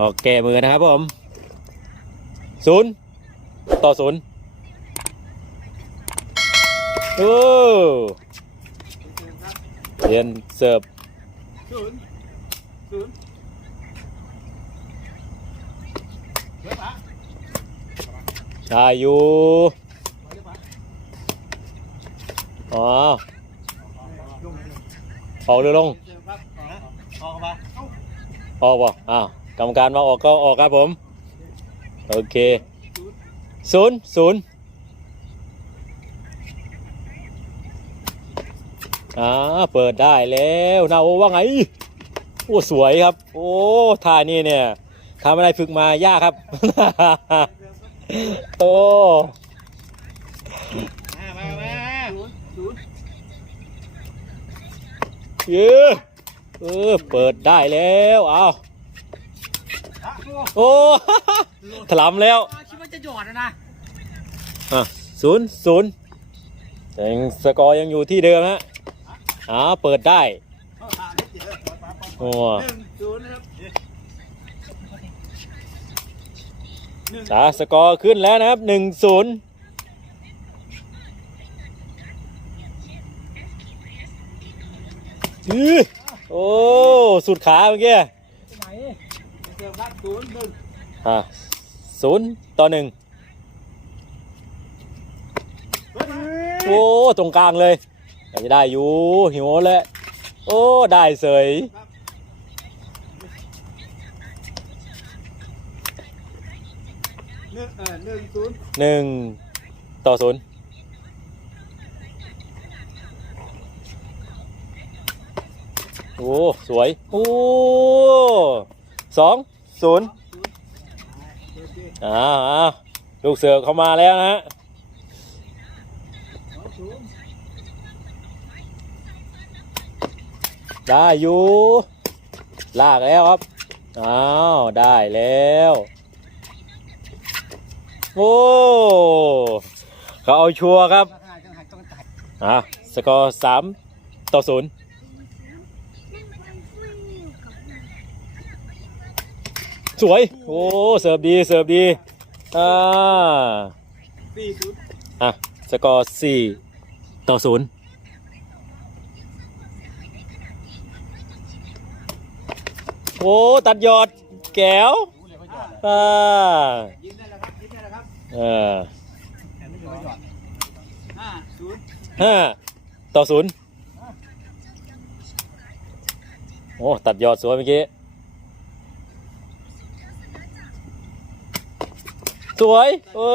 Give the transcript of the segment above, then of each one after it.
ออกแก้มือนะครับผมศูนย์ต่อศูนย์โอ้เรียนเสิร์ฟศูนย์ศูนย์เฮ้ยปะได้อยู่เฮ้ยปะอ๋อลงเลยออกหรือลงเจอครับออกมาเอ้าออกป่ะอ้าว กรรมการมาออกก็ออกครับผม โอเคศูนย์ศูนย์อ่าเปิดได้แล้วนาโอว่าไงโอ้สวยครับ โอ้ท่านี่เนี่ยทำอะไรฝึกมายากครับ โอ้ยย์เยอเออเปิดได้แล้ว เอา โอ้โอ้ถลำแล้วคิดว่าจะหยอดนะนะอะศูนย์ศูนย์แต่ยังสกอร์ยังอยู่ที่เดิมฮะอ่าเปิดได้เข้าทางไม่เจอปะปะโอ้หนึ่งศูนย์นะครับหนึ่งสาสกอร์ขึ้นแล้วนะครับหนึ่งศูนย์อื้อโอ้ สุดขาเมื่อกี้ไหนเจอ ครับศูนย์หนึ่งอะศูนย์ต่อหนึ่งเฮ้ยโอ้ตรงกลางเลยอยากจะได้อยู่หิวแล้วโอ้ ได้เสยหนึ่งเออหนึ่งศูนย์หนึ่งต่อศูนย์โอ้ สวย โอ้สอง ศูนย์อเคอ้าวอ้าวลูกเสือเข้ามาแล้วนะฮะได้อยู่ลากแล้วครับ อ้าว ได้แล้ว โอ้เขาเอาชัวร์ครับอะสกอร์สามต่อศูนย์ สวย โอ้ เสิร์ฟดี เสิร์ฟดี อ่าสี่ศูนย์อะ สกอร์สี่ต่อศูนย์โอ้ ตัดยอด แก้วอ่ายิ้มได้แล้วครับยิ้มได้แล้วครับเออแต่ไม่หยอดหยอดห้าศูนย์ห้าต่อศูนย์โอ้ ตัดยอดสวยเมื่อกี้ สวย โอ้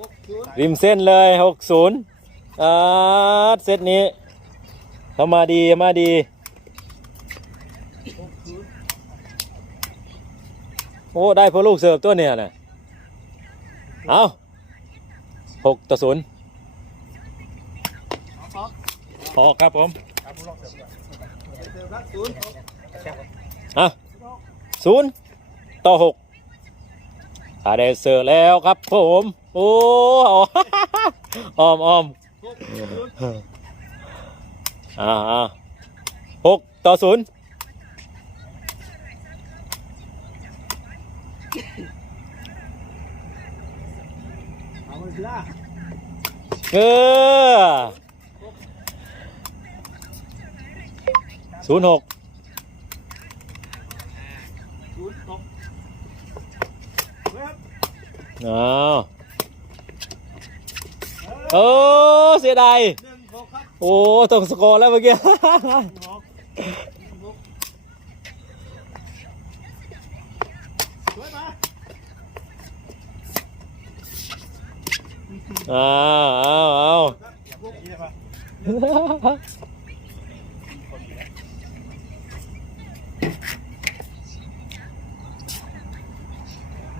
หกศูนย์ริมเส้นเลยหกศูนย์อ่าเซตนี้เข้ามาดีเข้ามาดีหกศูนย์โอ้ ได้เพราะลูกเสิร์ฟตัวเนี่ยนะเอาหกต่อศูนย์สองพอครับผมครับผมลองเสิร์ฟก่อนเสิร์ฟครับศูนย์อะศูนย์ต่อหก อาได้เสิร์แล้วครับผมโอ้ออมออมหกศูนย์อ่าหกต่อศูนย์เอามาสิล่ะเออศูนย์หก ศูนย์หกเฮ้ยครับ อ้าวโอ้เสียดายโอ้ต้องสกอร์แล้วเมื่อกี้หนึ่งหกหนึ่งหกสวยมาอ้าวอ้าวอ้าว ครับอย่าพวกนี้ได้ปะ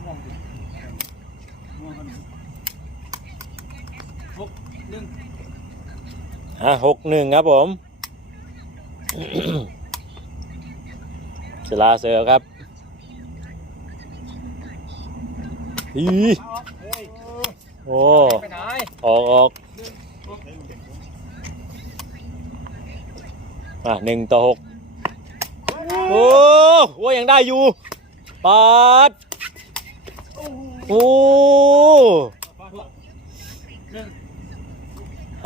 ม่วงดิม่วงขนม หกหนึ่งอะหกหนึ่งครับผมสลาเสือครับอีโอ้ไปไหนออกออกอะหนึ่งต่อหกโอ้โหยังได้อยู่ปาดโอ้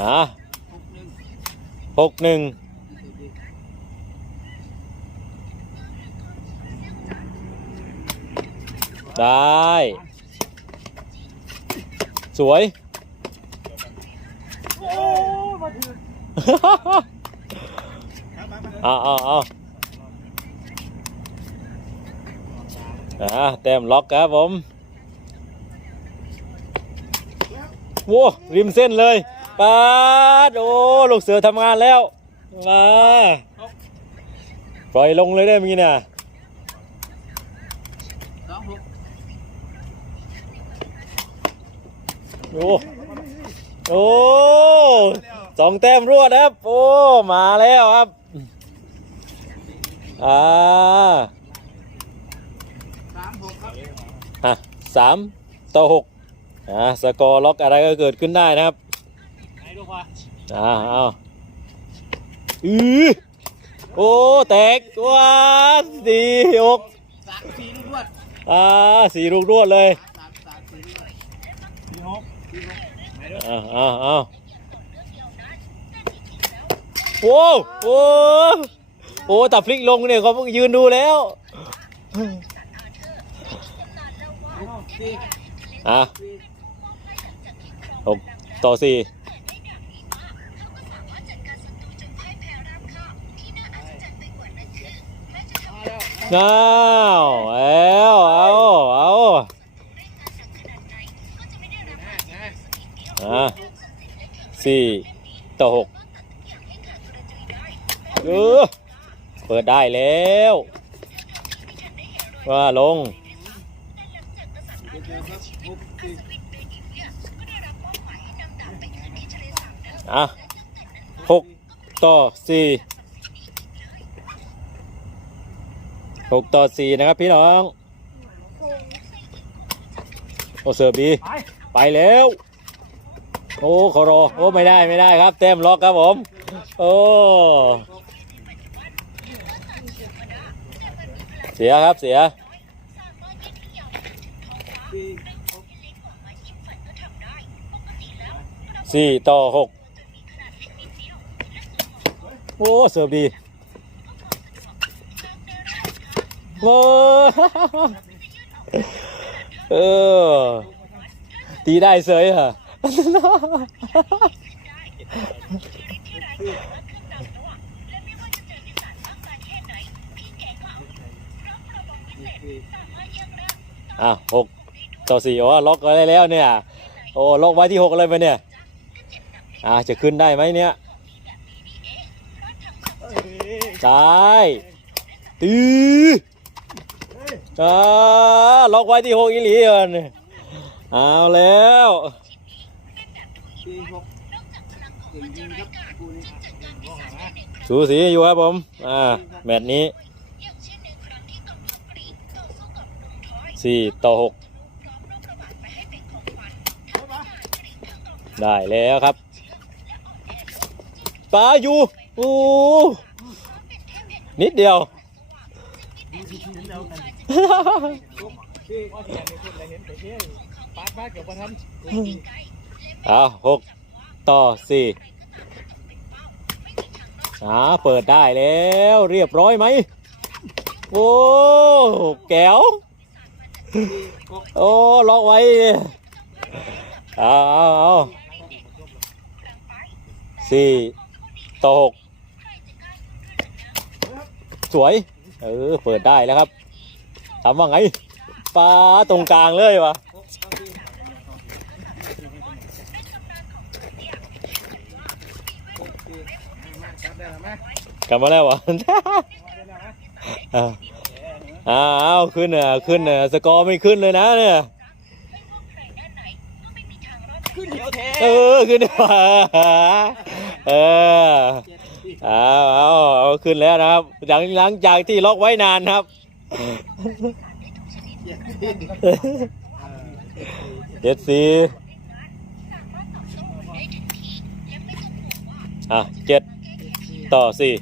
ฮะหกหนึ่งหกหนึ่งได้ สวยโอ้มาถึงเอาเอาเอาอ่าเต็มล็อกครับผม โว้ริมเส้นเลยปาดโอ้ลูกเสือทำงานแล้วมาปล่อยลงเลยได้ไหมอกี้น่ะสองหกโอ้โอ้สองแต้มรวดครับ โอ้ มาแล้วครับ อ่าสามหกครับอะสามต่อหก อ่าสกอร์ล็อกอะไรก็เกิดขึ้นได้นะครับไหนดูว่าอ่าเอาอือโอ้แตกว้าสี่หกสามสี่ลูกรวดอ่าสี่ลูกรวดเลยสามสามสี่ลูกรวดสี่หกสี่หกไหนดูอ่าอ่าอ่าโอ้โอ้โอ้แต่พลิกลงเนี่ยเขาเพิ่งยืนดูแล้วสี่อะสี่หก ต่อสี่มาแล้วอ้าวแล้วเอาเอานะนะอะสี่ต่อหกเออเปิดได้แล้ว ว่าลง เดี๋ยวเจอครับหกสี่ อะหก ต่อสี่หกต่อสี่นะครับพี่น้อง โอเสิร์ฟดี ไปแล้ว โอ้ขอรอ โอ้ไม่ได้ไม่ได้ครับ เต็มล็อกครับผม โอ้เสียครับเสียสี่ต่อหก โอ้เสิร์ฟดีโอ้เออ ตีได้เสยเหรอสี่อะหกต่อสี่โอ้ล็อกไว้ได้แล้วเนี่ย โอ้ล็อกไว้ที่หกเลยไปเนี่ย อะจะขึ้นได้ไหมเนี่ย ได้ตื้ออ่าล็อกไว้ที่หกอีหลีเอินเอาแล้วสูสูสีอยู่ครับผม อ่า แมตช์นี้สี่ต่อหกได้แล้วครับปลาอยู่ โอ้ นิดเดียวสี่ว่าเสียงในคนอะไรเห็นแต่เที่ยปาดปาเกือบประทันอ่าหกต่อสี่อ่าเปิดได้แล้วเรียบร้อยไหม โอ้แก้ว โอ้ล็อกไว้ เอาเอาเอาสี่ต่อหก สวย เออ เปิดได้แล้วครับทำว่าไงปลาตรงกลางเลยวะหกต่อสี่หกสี่มากลับได้หรือไม่กลับมาแล้ววะมาได้แล้วนะอ่าอ้าวขึ้นเน่ะขึ้นเน่ะสกอร์ไม่ขึ้นเลยนะเนี่ยขึ้นเหี่ยวแท้เออขึ้นมาเออ เอาเอาเอาขึ้นแล้วนะครับหลังหลังจากที่ล็อกไว้นานครับเจ็ดสี่อะเจ็ดต่อสี่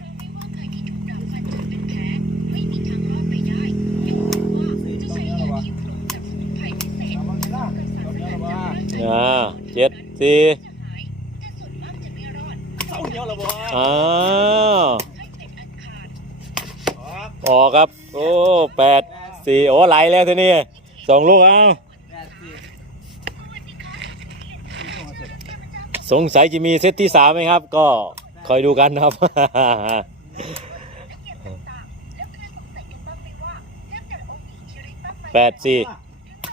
อ่าเจ็ดสี่ เหนียวละบ่อ้าวครับออกครับ โอ้แปดสี่โอ้ไหลแล้วทีนี้สองลูกเอ้าแปดสี่สงสัยจะมีเซตที่สามไหมครับ ก็คอยดูกันนะครับแปดสี่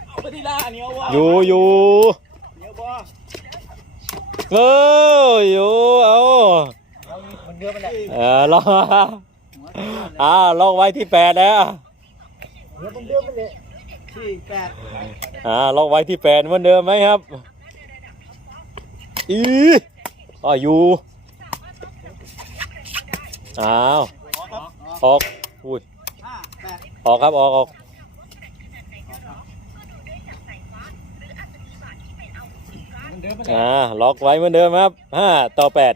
เอาไปที่ล่าเหนียวบ่อยู่อยู่เหนียวบ่ เอออยู่เอามันเยอะไปเลยเออลองอ่าลองไว้ที่แปดแล้วเยอะมันเยอะไปเลยสี่แปดอ่าลองไว้ที่แปดเหมือนเดิมไหมครับอีอ๋ออยู่อ้าวออกอุ้ยออกครับออกออก มันเดิมไปเลยอ่าล็อกไว้เหมือนเดิมครับห้าต่อแปด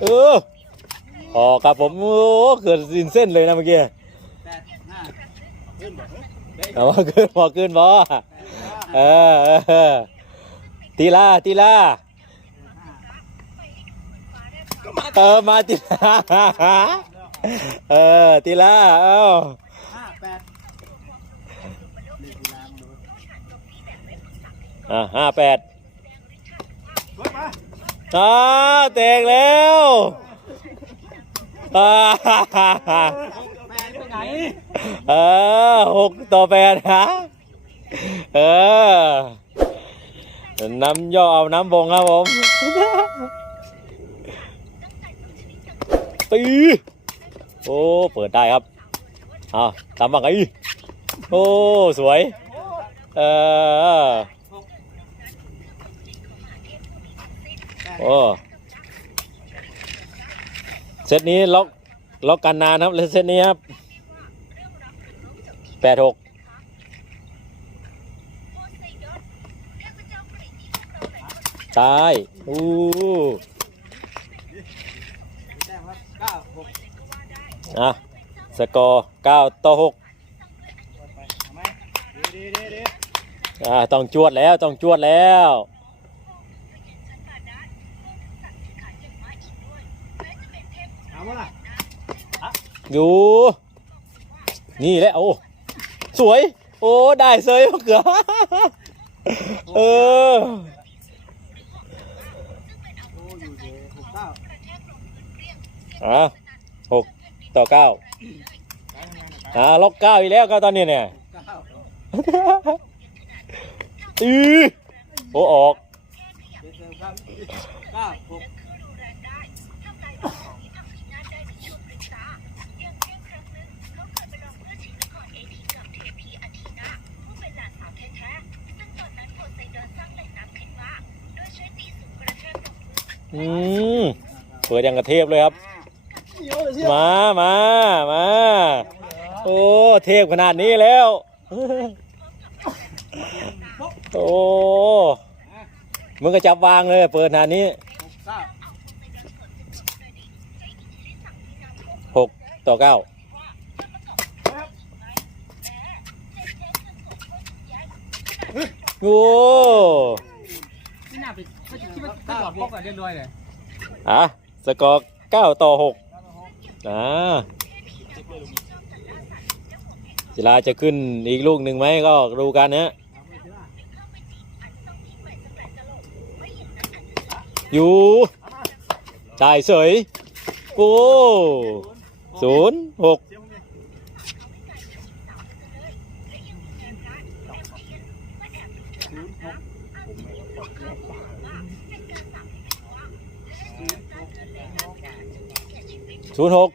เออออกครับผมโอ้เกิดสินเส้นเลยนะเมื่อกี้แปดห้าขึ้นบ่เฮ้ยแต่ว่าเกินพอเกินบอแปดเอห้าอเออตีลาตีลาเออมาตีลาเออตีลาเอ้า ห้าแปดเลขกีฬามาดู อ่าห้าแปดรถมาอ่าแตกแล้วอ่าเออหกต่อแปดฮะเออน้ำย่อเอาน้ำบงครับผมตีโอ้ เปิดได้ครับเอาตามมาไงโอ้ สวย เออ โอ้เซตนี้ล็อกล็อกกันนานครับแล้วเซตนี้ครับแปดหกตายอู้แต้มครับเก้าหกอะสกอร์เก้าต่อหกไปเอาไหมดีดีดีดีอ่าต้องจวดแล้วต้องจวดแล้ว เอาวะล่ะ อยู่ นี่แหละโอ้สวย โอ้ ได้เซยเกือเออโอ้อยู่เฉยหกเก้าอะหกต่อเก้าอ่าล็อกเก้าอีกแล้วก็ตอนนี้เนี่ยเก้าอือโอ้ออก เดี๋ยวเซลครับเก้าหก อืมเปิดยังกระเทพเลยครับเหนียวเลยเชียวมามามาโอ้เทพขนาดนี้แล้ว โอ้มึงก็จับวางเลย เปิดขนาดนี้หกเก้าหกต่อเก้าโอ้ ไม่ม่คิดว่าถ้าหลอดพกอะเรียบร้อยเลยอะสกอร์เก้าต่อหกอ่าศิลาจะขึ้นอีกลูกหนึ่งไหมก็ดูกันนะอยู่ได้เสยโอ้ศูนย์หก เสียงมึงเนี่ย ศูนย์หก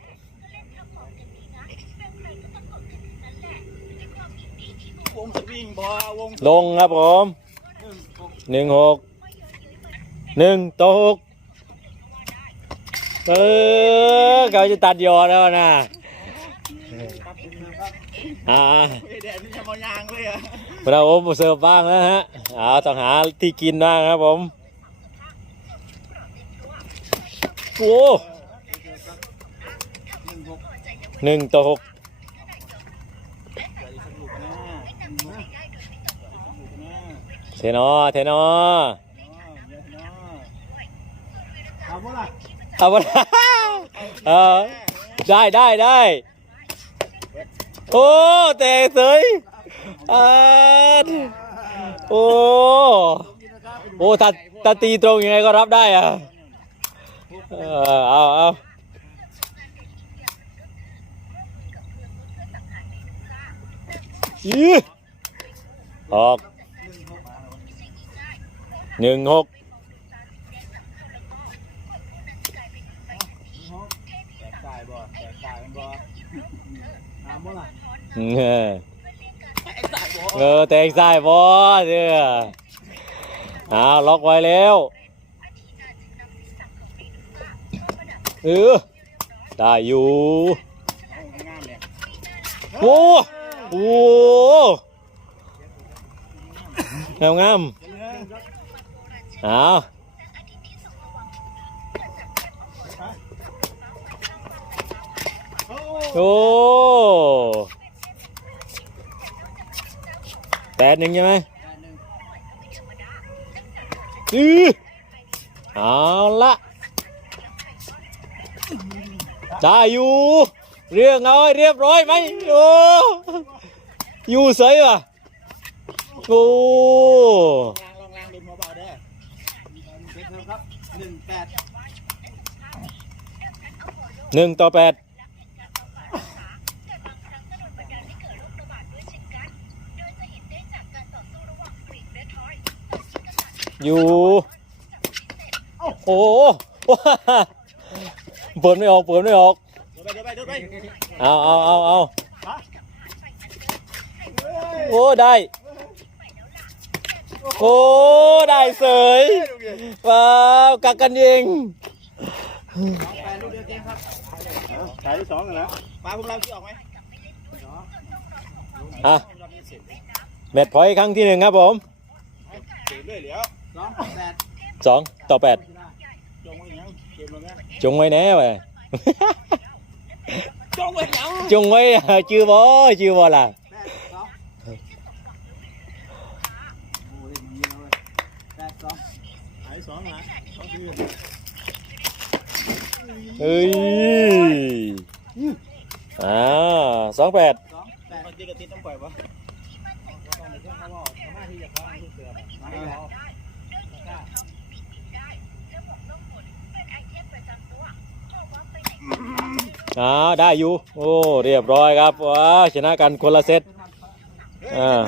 ศูนย์หกวงสวิงบอวงลงครับผมหนึ่งหกหนึ่งหกหนึ่งต่อหกเออเขาจะตัดยอดแล้วนะครับหนึ่งครับอ่าเฮ้ยแดดนี่จะมายางเลยอะเราผมเสิร์ฟบ้างแล้วฮะเอาต้องหาที่กินบ้างครับผมโอ้หนึ่งหก หนึ่งต่อหกเดี๋ยวอีกสักลูกนะหกอีกสักลูกนะเซนอเทนอเอะเนาะเอาบ่ล่ะเออได้ได้ได้โอ้เตะเสยอ่าโอ้โอ้ถ้าถ้าตีตรงยังไงก็รับได้อะเออเอา อายี่ออกหนึ่งหกแตกตายบ่แตกตายมันบ่ถามบ่ล่ะเออเออแตกสายบอเด้อเอาล็อกไว้แล้วเออได้อยู่เอางามเนี่ย โอ้โหงามงามเอาโอ้แปดหนึ่งใช่ไหมอือเอาละได้อยู่ เรื่องเอาเรียบร้อยไหมโอ้ อยู่เสยว่ะโอ้ลองลองลางดินเบาเด้อเพิ่มครับหนึ่งแปดหนึ่งต่อแปดอยู่ โอ้โหเปิดไม่ออกเปิดไม่ออก เดินไปเดินไปเดินไป เอาเอาเอาเอา โอ้ได้ โอ้ได้เสยว้าวกักกันเองสองแปดลูกเดียวเองครับถ่ายที่สองกันแล้วปลาพวกเราที่ออกไหมอะแมตช์พอยต์ครั้งที่หนึ่งครับผมเก็บเลยเดี๋ยวสองแปดสองต่อแปดจงไว้ยังเก็บลงงั้นจงไว้แน่เว้ยจงไว้ยังจงไว้ชื่อบ่ชื่อบ่ล่ะ แปดสองโอ้ยดีนะเว้ยแปดสองถ่าย สองนะสองคือเฮ้ยอ่าสองแปดสองแต่ปกติกระติดต้องปล่อยวะอ่าได้อยู่ โอ้ เรียบร้อยครับว้าชนะกันคนละเซตอ่า